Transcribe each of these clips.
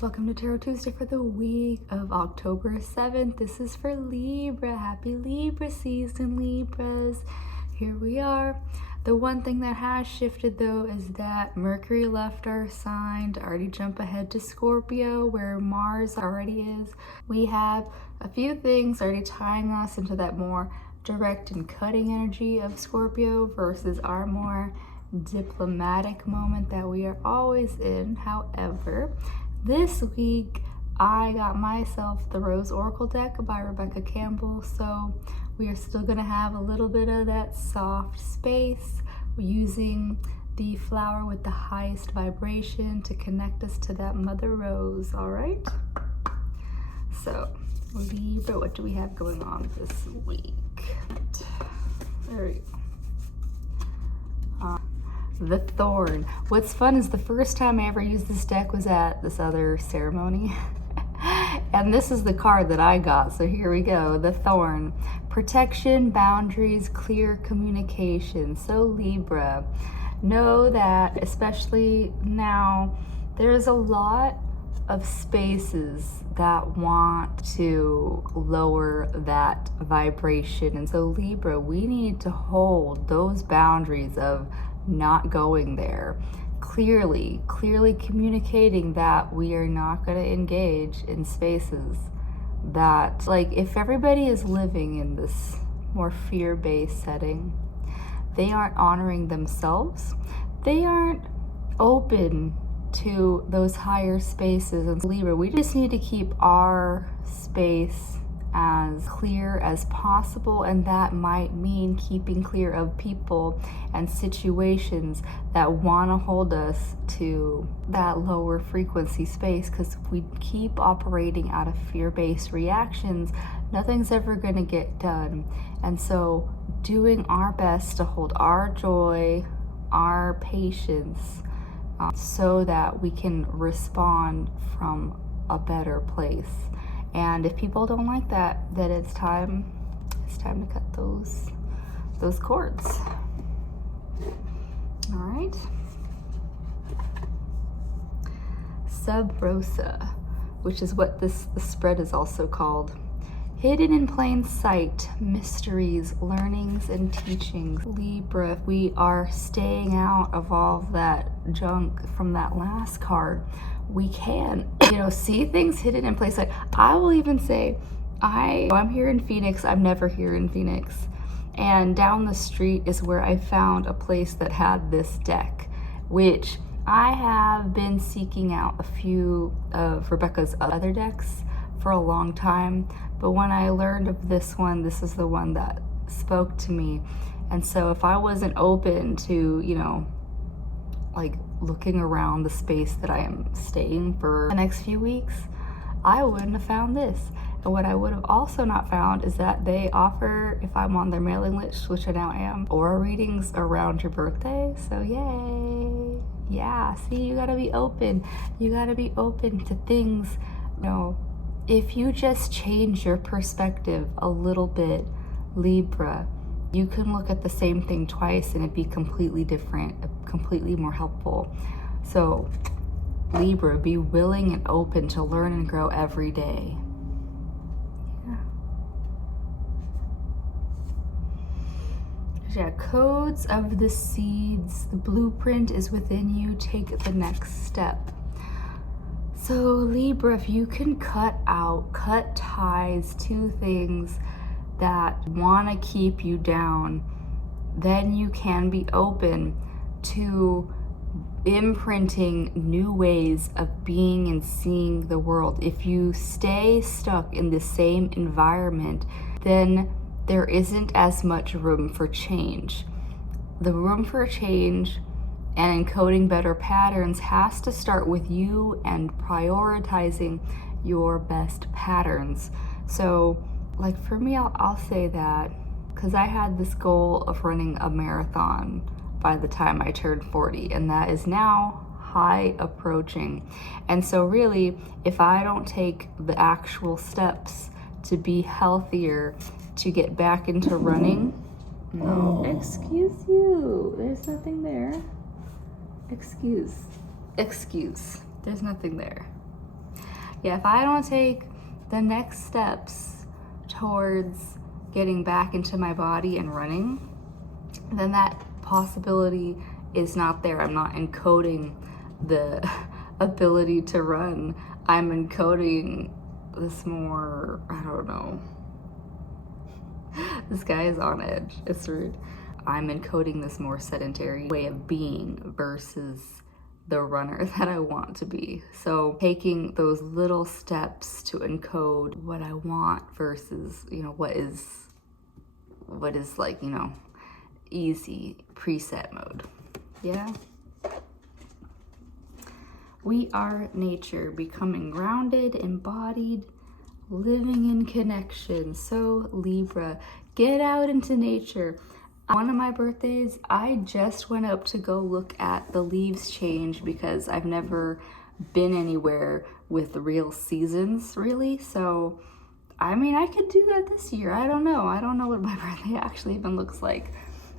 Welcome to Tarot Tuesday for the week of October 7th. This is for Libra. Happy Libra season, Libras. Here we are. The one thing that has shifted though is that Mercury left our sign to already jump ahead to Scorpio, where Mars already is. We have a few things already tying us into that more direct and cutting energy of Scorpio versus our more diplomatic moment that we are always in. However, this week I got myself the Rose Oracle deck by Rebecca Campbell, so we are still going to have a little bit of that soft space using the flower with the highest vibration to connect us to that Mother Rose. All right, so Libra, what do we have going on this week? There we go. The Thorn. What's fun is the first time I ever used this deck was at this other ceremony. And this is the card that I got, so here we go. The Thorn. Protection, boundaries, clear communication. So Libra, know that especially now, there's a lot of spaces that want to lower that vibration. And so Libra, we need to hold those boundaries of not going there, clearly communicating that we are not going to engage in spaces that, like, if everybody is living in this more fear-based setting, they aren't honoring themselves, they aren't open to those higher spaces. And Libra, we just need to keep our space as clear as possible, and that might mean keeping clear of people and situations that want to hold us to that lower frequency space, because if we keep operating out of fear-based reactions, nothing's ever going to get done. And so doing our best to hold our joy, our patience, so that we can respond from a better place. And if people don't like that, then it's time to cut those cords. All right. Sub Rosa, which is what the spread is also called. Hidden in plain sight, mysteries, learnings, and teachings. Libra, we are staying out of all of that junk from that last card. We can, see things hidden in plain sight. I will even say, I'm here in Phoenix. I'm never here in Phoenix. And down the street is where I found a place that had this deck, which I have been seeking out a few of Rebecca's other decks for a long time. But when I learned of this one, this is the one that spoke to me. And so if I wasn't open to, like looking around the space that I am staying for the next few weeks, I wouldn't have found this. And what I would have also not found is that they offer, if I'm on their mailing list, which I now am, aura readings around your birthday. So yay. Yeah, see, you gotta be open. You gotta be open to things, if you just change your perspective a little bit, Libra, you can look at the same thing twice and it'd be completely different, completely more helpful. So Libra, be willing and open to learn and grow every day. Yeah, codes of the seeds. The blueprint is within you. Take the next step. So Libra, if you can cut ties to things that want to keep you down, then you can be open to imprinting new ways of being and seeing the world. If you stay stuck in the same environment, then there isn't as much room for change. The room for change and encoding better patterns has to start with you and prioritizing your best patterns. So like for me, I'll say that because I had this goal of running a marathon by the time I turned 40, and that is now high approaching. And so really, if I don't take the actual steps to be healthier, to get back into running, no, excuse you, there's nothing there. Excuse, there's nothing there. Yeah, if I don't take the next steps towards getting back into my body and running, then that possibility is not there. I'm not encoding the ability to run. I'm encoding this more, I don't know. This guy is on edge. It's rude. I'm encoding this more sedentary way of being versus the runner that I want to be. So taking those little steps to encode what I want versus, you know, what is like, you know, easy preset mode. Yeah. We are nature, becoming grounded, embodied, living in connection. So Libra, get out into nature. One of my birthdays, I just went up to go look at the leaves change because I've never been anywhere with real seasons, really. So, I mean, I could do that this year. I don't know. I don't know what my birthday actually even looks like.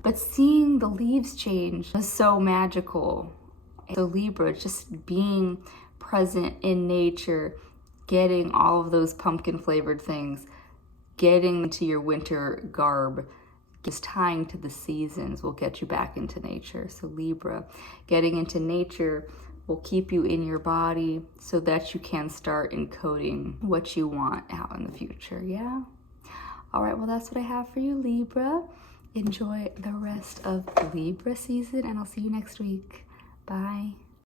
But seeing the leaves change was so magical. So Libra, just being present in nature, getting all of those pumpkin flavored things, getting into your winter garb, just tying to the seasons will get you back into nature. So Libra, getting into nature will keep you in your body so that you can start encoding what you want out in the future. Yeah? All right, well, that's what I have for you, Libra. Enjoy the rest of Libra season, and I'll see you next week. Bye.